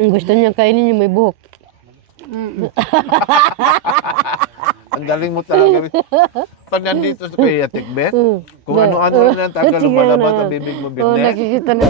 Ang gusto niya kainin yung may buhok. Ang galing mo talaga. Pag nandito sa kay Tikbet, kung ano-ano na lang tagal lumalabas sa bibig mo, Oo, Bitnet. nakikita na.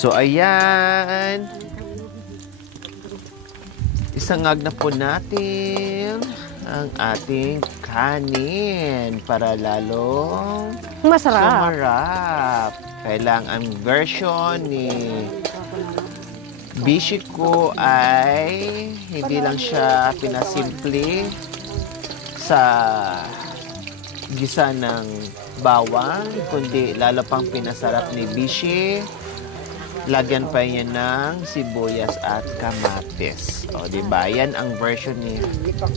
So, ayan. Isangag na po natin ang ating kanin para lalong Masarap. sumarap. Kailangan ang version ni Bishi ko ay hindi lang siya pinasimple sa gisa ng bawang, kundi lalo pang pinasarap ni Bishi. Lagyan pa niya ng sibuyas at kamatis. O, di ba? Yan ang version ni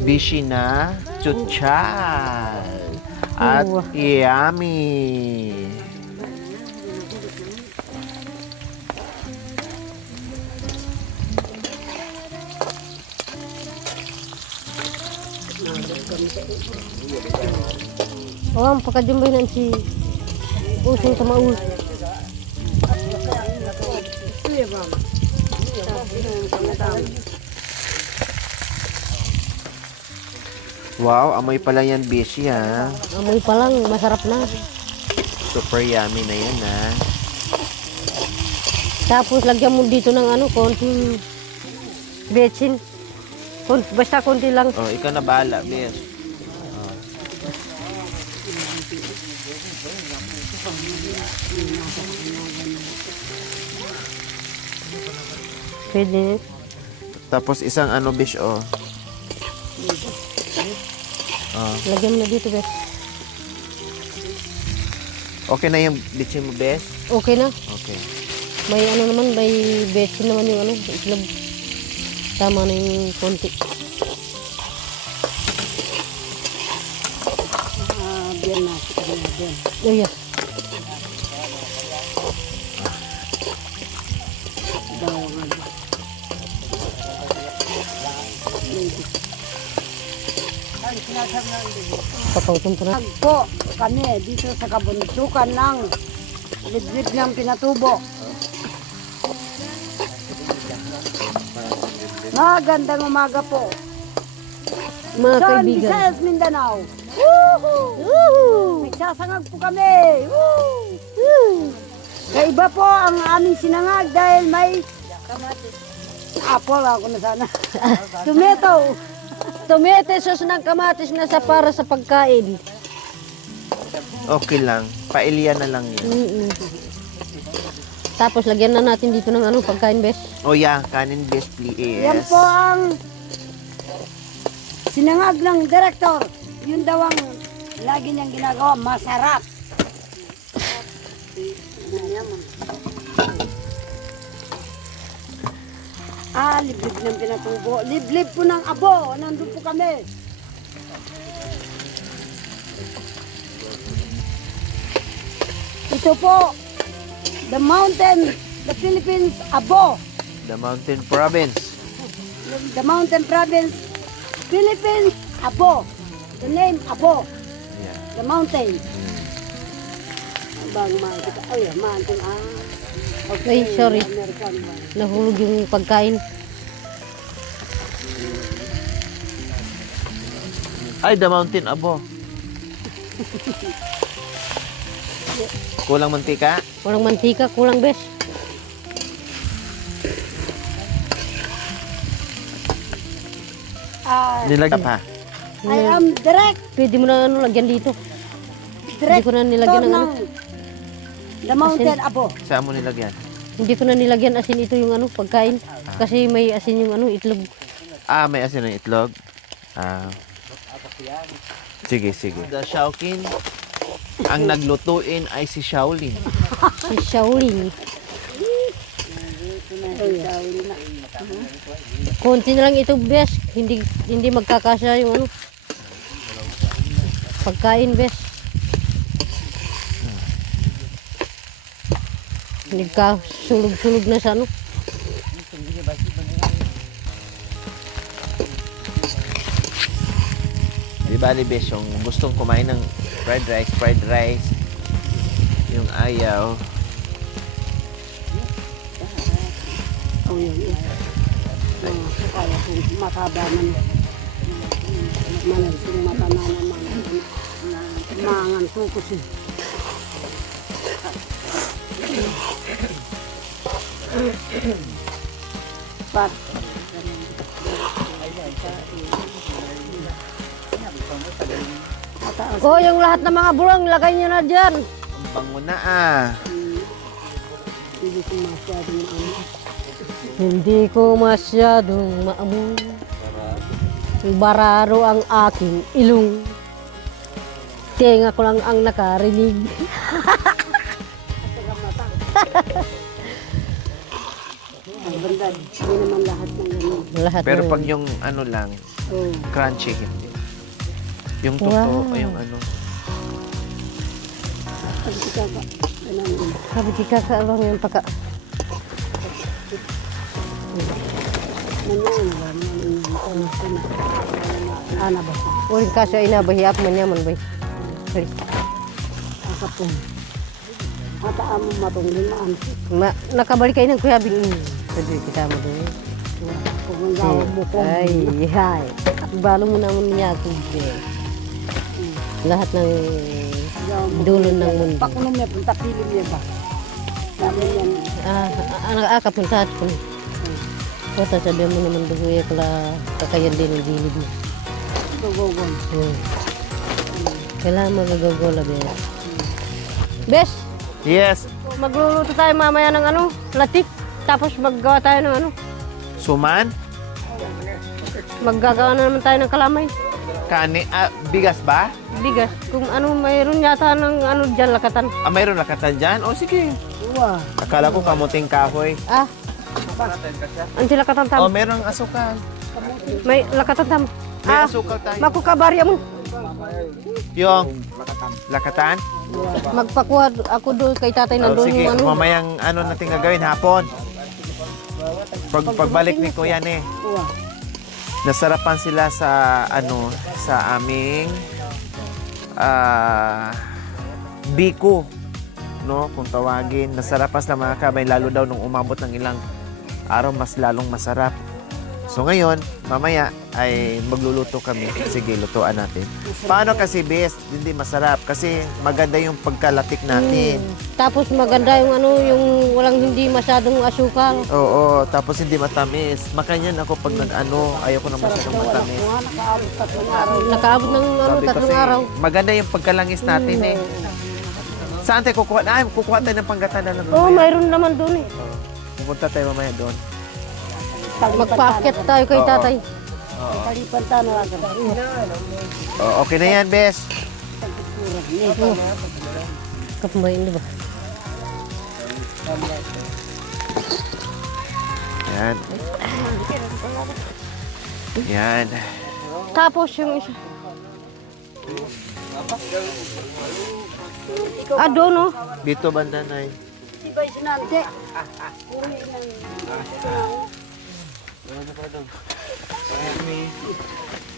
Bishi na chuchal. At yummy. Oh, ang pagkajumbay na si Using sa maul. Wow, amoy pala yan, Bishi, ha? Amoy pa lang, masarap na. Super yummy na yan, ha? Tapos lagyan mo dito ng ano, konting betsin. Basta konti lang. Oh, ikaw na bahala, Bish. Pwede. Tapos isang ano, Bish, oh. Lagyan mo na dito, bes. Okay na yung bitchin mo, Bish? Okay na. Okay. May ano naman, may betsin naman yung ano, itlog. Tama na yung konti. Biyan na, kita na biyan. Oh, yeah. Papautin po na. Po kami dito sa kabundukan ng liblib ng Pinatubo. Magandang umaga po. Mga San kaibigan. Visayas, Mindanao. Woohoo! Nagsasangag po kami. Woo! Kaiba po ang aming sinangag dahil may apple ako na sana. Tomato. Tomato sauce ng kamatis na sa para sa pagkain. Okay lang. Pailya na lang yun. Tapos lagyan na natin dito ng ano, pagkain, bes. Oh, yeah. Kanin, Bish, please. Yan po ang sinangag ng direktor. Yun daw ang lagi niyang ginagawa. Masarap. Liblib ng Pinatubo. Liblib po ng abo. Nandun po kami. Ito po, the mountain, the Philippines, abo. The Mountain Province. The mountain province, Philippines, abo. The name, abo. Yeah. The mountain. Bang mountain. Ay, mountain. Okay. Ay, sorry. American ba? Nahulog yung pagkain. Ay, the mountain abo. Kulang mantika? Walang mantika, kulang, bes. Nilagay pa. I am direct Pwede mo na ano, lagyan dito. Hindi ko na nilagyan ng ano. The mountain, abo. Saan mo nilagyan? Hindi ko na nilagyan asin ito yung ano, pagkain. Kasi may asin yung ano, itlog. Ah, may asin ng itlog. Sige, sige. The Shaokin, ang naglutuin ay si Shaolin. Si Shaolin. Konti na lang ito, bes. Hindi magkakasya yung ano. Pagkain, bes. Nagkasulog-sulog na sa ano. Di bali, bes, yung gustong kumain ng fried rice. Yung ayaw. Oh, yun. Kaya kung mataba man. Manang mata na naman. Mangan tukos eh. Pat. Oh, yung lahat ng mga bulong, lagay nyo na dyan. Ang bango na ah. Hindi ko masyadong ano. Hindi ko masyadong maamoy. Bararo ang aking ilong. Tenga ko lang ang nakarinig. Ang ganda. Hindi naman lahat ng ano. Lahat Pero ng- pag yung ano lang, Oh. crunchy, hindi. Yung Wow. totoo, yung ano. Pag ikaw ba? Ano. Sabi di kakaalong yung pagka... Ana ba? Uling kaso ay nabahiap man yaman bay. Sorry. Akapon. Mataan mo matong limaan. Nakabalik kayo ng kuya bin. Sabi kita mo doon. Kung ang gawag mo ko. Ay. Balo mo naman niya ako. Lahat ng dulo ng mundo. Pakulong niya, punta pilim niya ba? Sabi yan. Kapunta ko. Kota sabi mo naman doon ya kala kakayan din ng dilid mo. Tugogon. Kailangan magagagola bes. Bes, Yes. magluluto tayo mamaya ng ano, latik. Tapos maggawa tayo ng ano, Suman, maggagawa na naman tayo ng kalamay. bigas ba? Bigas. Kung ano, mayroon yata ng ano dyan, lakatan. Mayroon nakatan dyan? O sige. Uwa. Akala ko kamuting kahoy. Ang sila lakatan tam. Merong asukal. May lakatan tam. May asukal tayo. Makukabarya mo. Yung lakatan? Magpakuha ako doon kay tatay nandun Sige, yung ano. mamayang ano natin gagawin hapon. Pagbalik ni Kuya ne, Uwa. nasarapan sila sa ano, sa aming biko, no, kung tawagin. Nasarapan sila mga kabay, lalo daw nung umabot ng ilang araw, mas lalong masarap. So ngayon, mamaya ay magluluto kami. Sige, lutuan natin. Paano kasi, bes? Hindi masarap. Kasi maganda yung pagkalatik natin. Tapos maganda yung ano, yung walang hindi masyadong asukal. Oo, tapos hindi matamis. Makanyan ako pag nag-ano, ayoko na masyadong matamis. Uwa, nakaabot 3 araw. Nakaabot ng ano, Sabi 3 kasi, araw. maganda yung pagkalangis natin eh. Saan tayo kukuha? Kukuha tayo ng panggatan na lang. Oo, mayroon naman doon eh. Pupunta tayo mamaya doon. Magpaakyat tayo kay Oo. tatay. Kalipan ta na lang. Okay na yan, bes. Kapmain, di ba? Yan. Yan. Tapos yung isa. Doon, no? Dito banda na eh. Sibay sinante.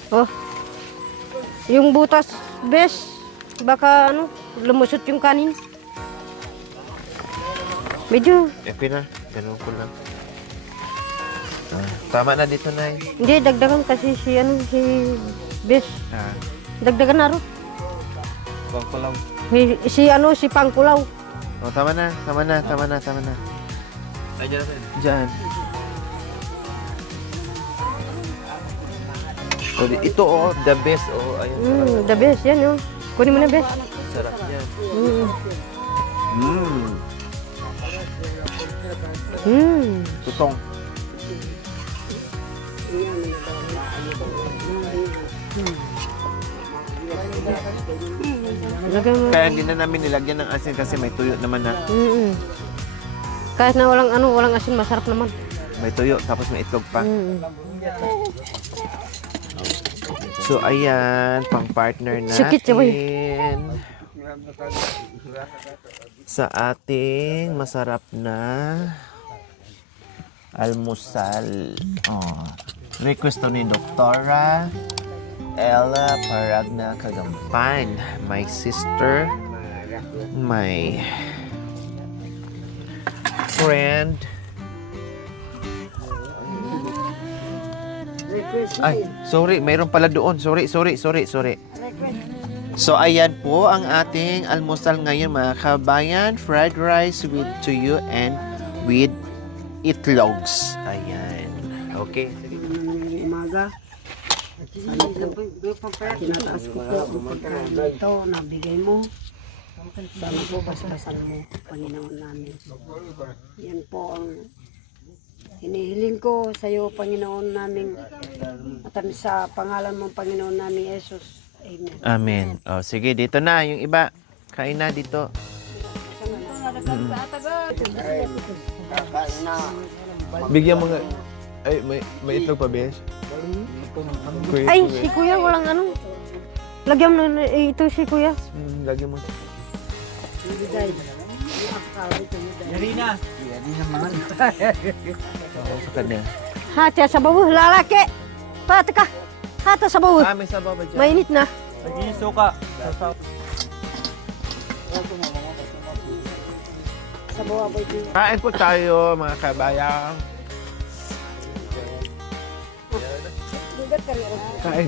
Oh. Yung butas, bes. Baka ano, lumusot yung kanin. Medyo, Epi na. Ganun ko lang. Tama na dito na eh. hindi, dagdagan kasi si bes. Dagdagan na ro. Bang ko lang. Si Pangkulaw. Oh, tama na. Ay, dyan. Oh, ito oh, the best oh. Ayun. The best, yan yun. Kunin mo na best. Sarap yan. Tutong. Lagyan mo. Kaya hindi na namin nilagyan ng asin kasi may tuyo naman na. Kahit na walang asin, masarap naman. May tuyo, tapos may itlog pa. Mm. So, ayan, pang partner Sukit, yaboy. natin. Sa ating masarap na almusal. Oh, request to ni Doktora Ella Paragna Kagampan, my sister, my friend. Ay, sorry, mayroon pala doon. Sorry. So, ayan po ang ating almusal ngayon, mga kabayan. Fried rice with tuyo and with itlogs. Ayan. Okay. Umaga. Tinataas ko po ang pagkain ito na bigay mo. Sana po basbasan mo, Panginoon namin. Yan po ang hinihiling ko sa iyo, Panginoon namin. At sa pangalan mong Panginoon namin, Jesus. Amen. Amen. Oh, sige, dito na. Yung iba, kain na dito. Bigyan mo nga. Ay, may itlog pa, Bes? Kuya, Ay, si kuya, walang ano. Lagyan mo na ito si kuya. lagyan mo. Oo, sa kanya. Hati sa bawah, lalaki. Pati ka. Hati sa bawah. May sabaw ba dyan? Mainit na. Nag-iiso ka. Sa bawa po ito. Kain po tayo, mga kabayan.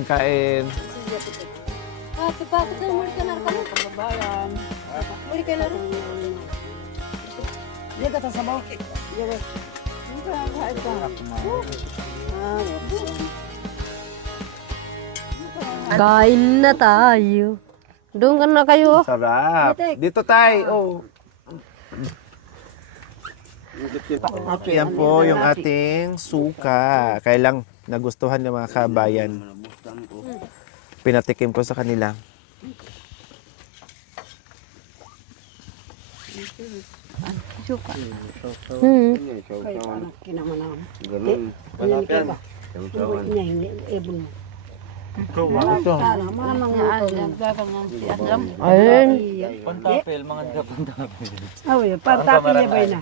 Kain. Pati ka, muli ka na rin. Kababayan. Muli ka na rin. Diyan ka sa bawa. Diyan ka. Kain na tayo. Doon ka na kayo. Sarap. Dito tayo. Oh. Yan po yung ating suka. Kailang nagustuhan ng mga kabayan. Pinatikim ko sa kanila. Kaya anak kinamanam. Ganun. Wala ka ba? Niya, hindi. Ebon mo. Sana, manang mo ito. Ayun. Pantapil, mga pantapil. Awi, pantapin niya ba na?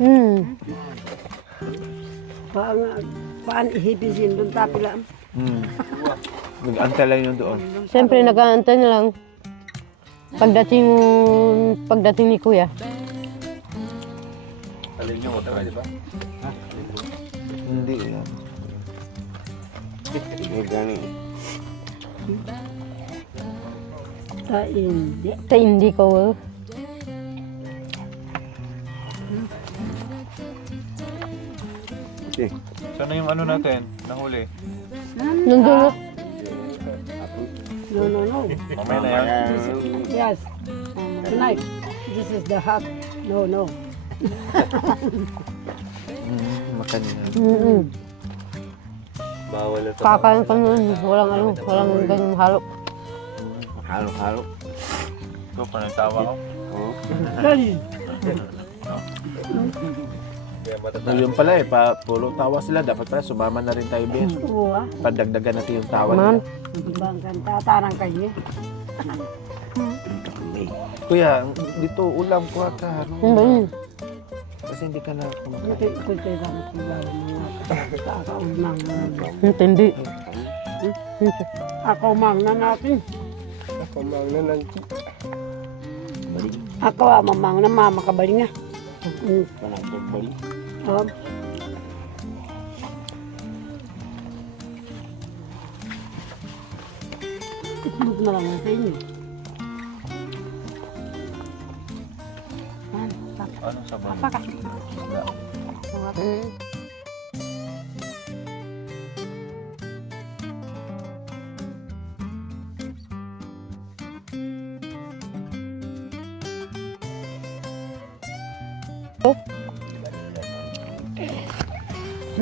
Paan ihibisin doon tapilaan. Nag-anta lang yung doon. Siyempre, nag-aantay na lang. Pagdating ni kuya. Alin nyo, di ba? Hindi yan. Hindi. Sa hindi ko. Sana yung ano natin, nahuli? Nandun. No. Mamaya na yan. Yes. Tonight. This is the hot. No. Makanya. Bawal ito. Kakain ka nun. Walang ganyan halo. Halo. Ito, panatawa ko. Dali. Yun pala puro tawa sila. Dapat pala sumama na rin tayo, Bes. Oo ah. Padagdagan natin yung tawa Man. nila. Ibang kanta. Tarang kayo. Kuya, dito ulam ko ata. Yun. Kasi hindi ka na kumakain. Kung kayo ka nakibawa mga kakaunang. Hindi. Ako mang na natin. Ako mamang na mama kabaling nga. Itlog na lang sa inyo. Anong sabon?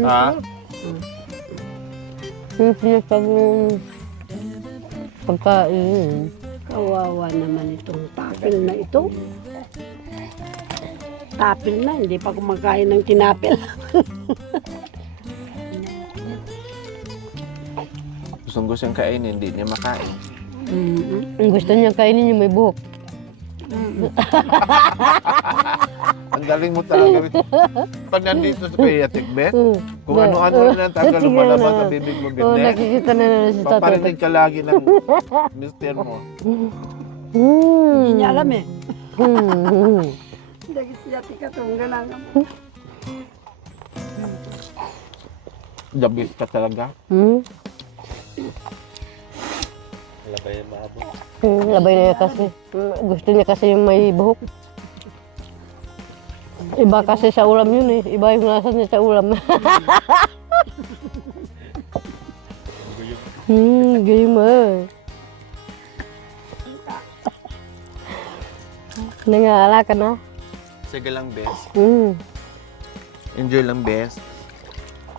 Ha? Yung pinagpag yung pagkain. Kawawa naman itong tapil na ito. Tapil na, hindi pa kumakain ng tinapil. Gustong gusto niyang kainin, hindi niya makain. Ang gusto niya kainin yung may buhok. Ang galing mo talaga. Pag nandito sa Kuya Tikbet, kung Yeah. ano-ano na talaga Sige lumalabas na. sa bibig mo, Oo, Bitne. nakikita na si tatay. Paparinig ka lagi ng mister mo. Hindi niya alam eh. Hmm. Lagi siya tikatungga lang. Dabis ka talaga. Labay na niya kasi. Gusto niya kasi yung may buhok. Iba kasi sa ulam yun eh. Iba yung lasa niya sa ulam. Gayong mo. Nangaala ka na. Sige lang, bes. Enjoy lang, bes.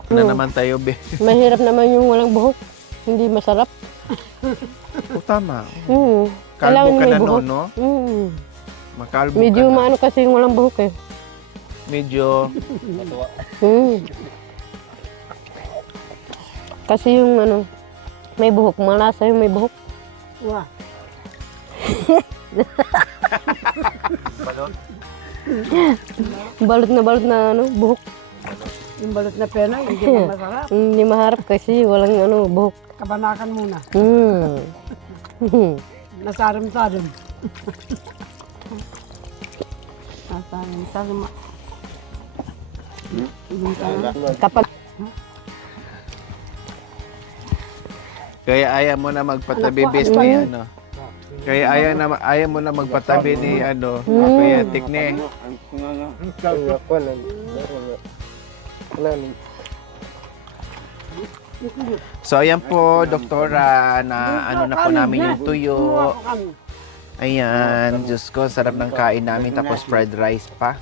Na naman tayo, bes. Mahirap naman yung walang buhok. Hindi masarap. O, tama. Kailangan Kalbo ka may na buhok. noon, no? Makalbo Medyo ka na. maano kasi yung walang buhok eh. Medyo. Kasi yung ano, may buhok. Malasa yung may buhok. Wah. Balot na ano, buhok. Yung balot na pena, hindi pa masarap. Hindi maharap kasi walang ano, buhok. Kabanakan muna. Nasarim-sarim. Nasarim-sarim. Kapag Kaya ayaw mo na magpatabi, bes, ni ano. Kaya ayaw mo na magpatabi ni ano, Kuya Tikne. So ayan po, doktora, na ano na po namin yung tuyo. Ayan, Diyos ko, sarap ng kain namin, tapos fried rice pa.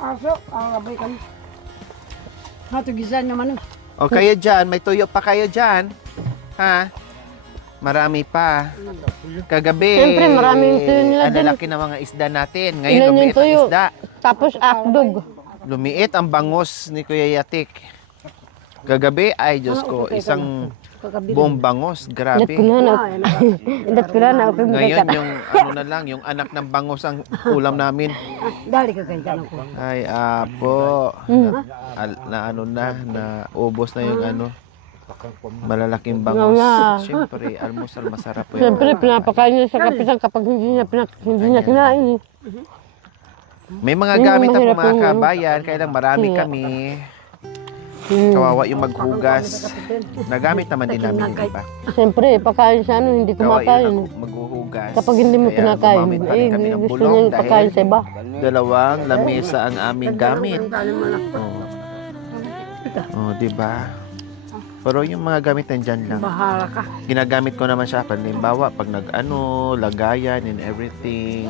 Aso, abay kami. Hatugisan naman. O kayo dyan, may tuyo pa kayo dyan? Ha? Marami pa. Kagabi, Siyempre, maraming tuyo nila ang dyan. lalaki ng mga isda natin. Ngayon, Ilan yung lumiit ang tuyo? isda. tapos akdog. Lumiit ang bangos ni Kuya Yatik. Kagabi, ay Diyos ko, isang buong bangos. Ilat Grabe. ko na. Ilat ko na. Okay, Ngayon, yung ano na lang, yung anak ng bangos ang ulam namin. Dali ka kay tanong ko. Ay, apo. Na ano na ubos na yung ano. Malalaking Oo nga. bangos. Siyempre, almusal masarap po yun. Siyempre, pinapakain niya sa kapitan kapag hindi niya kinain. May mga gamit ako mahirap mga yung- kabayan, kaya lang marami Kaya. kami. Kawawa yung maghugas. Nagamit naman din namin yun, di ba? Siyempre, pakain sa ano, hindi Kawawa kumakain. yung maghuhugas. Kapag hindi mo Kaya pinakain, gumamit pa rin kami ng gusto bulong niya dahil pakain sa iba. dalawang lamesa ang aming gamit. Oh, di ba? Pero yung mga gamit nandyan lang. Bahala ka. Ginagamit ko naman siya, halimbawa, pag nag-ano, lagayan and everything.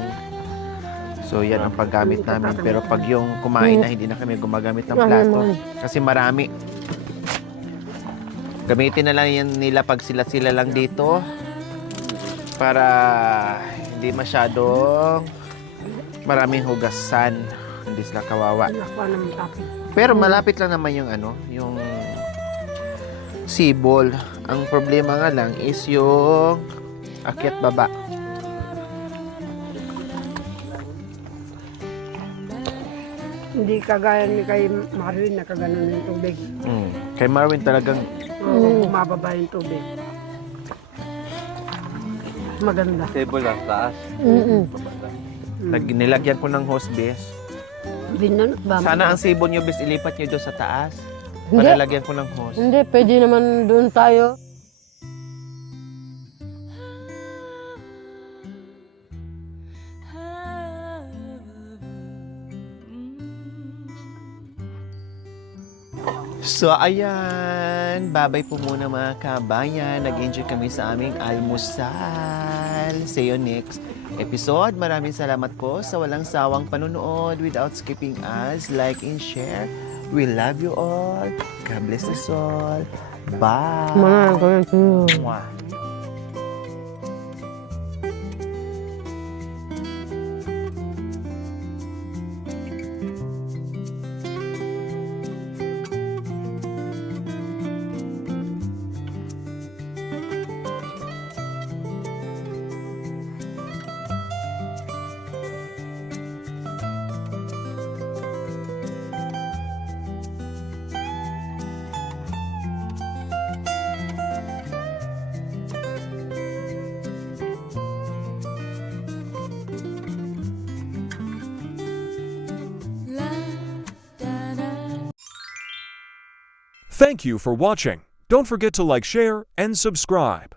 So, yan ang paggamit namin. Pero pag yung kumain na, hindi na kami gumagamit ng plato. Kasi marami. Gamitin na lang yan nila pag sila-sila lang dito. Para hindi masyadong maraming hugasan. Hindi sila kawawa. Nakuha naman tapit. Pero malapit lang naman yung ano, yung sibol. Ang problema nga lang is yung akyat baba. Hindi kagaya ni kay Marvin na kaganon yung tubig. Kay Marvin talagang Bumababa yung tubig. Maganda. Table lang, taas. nilagyan ko ng hose base. Binanot ba? Sana ang sibol nyo bis ilipat nyo doon sa taas. Hindi. Para lagyan ko ng hose. Hindi, pwede naman doon tayo. So, ayan. Babay po muna mga kabayan. Nag-enjoy kami sa aming almusal. See you next episode. Maraming salamat po sa walang sawang panunood. Without skipping us, like and share. We love you all. God bless us all. Bye. Mga ganun. Mwah. Thank you for watching. Don't forget to like, share, and subscribe.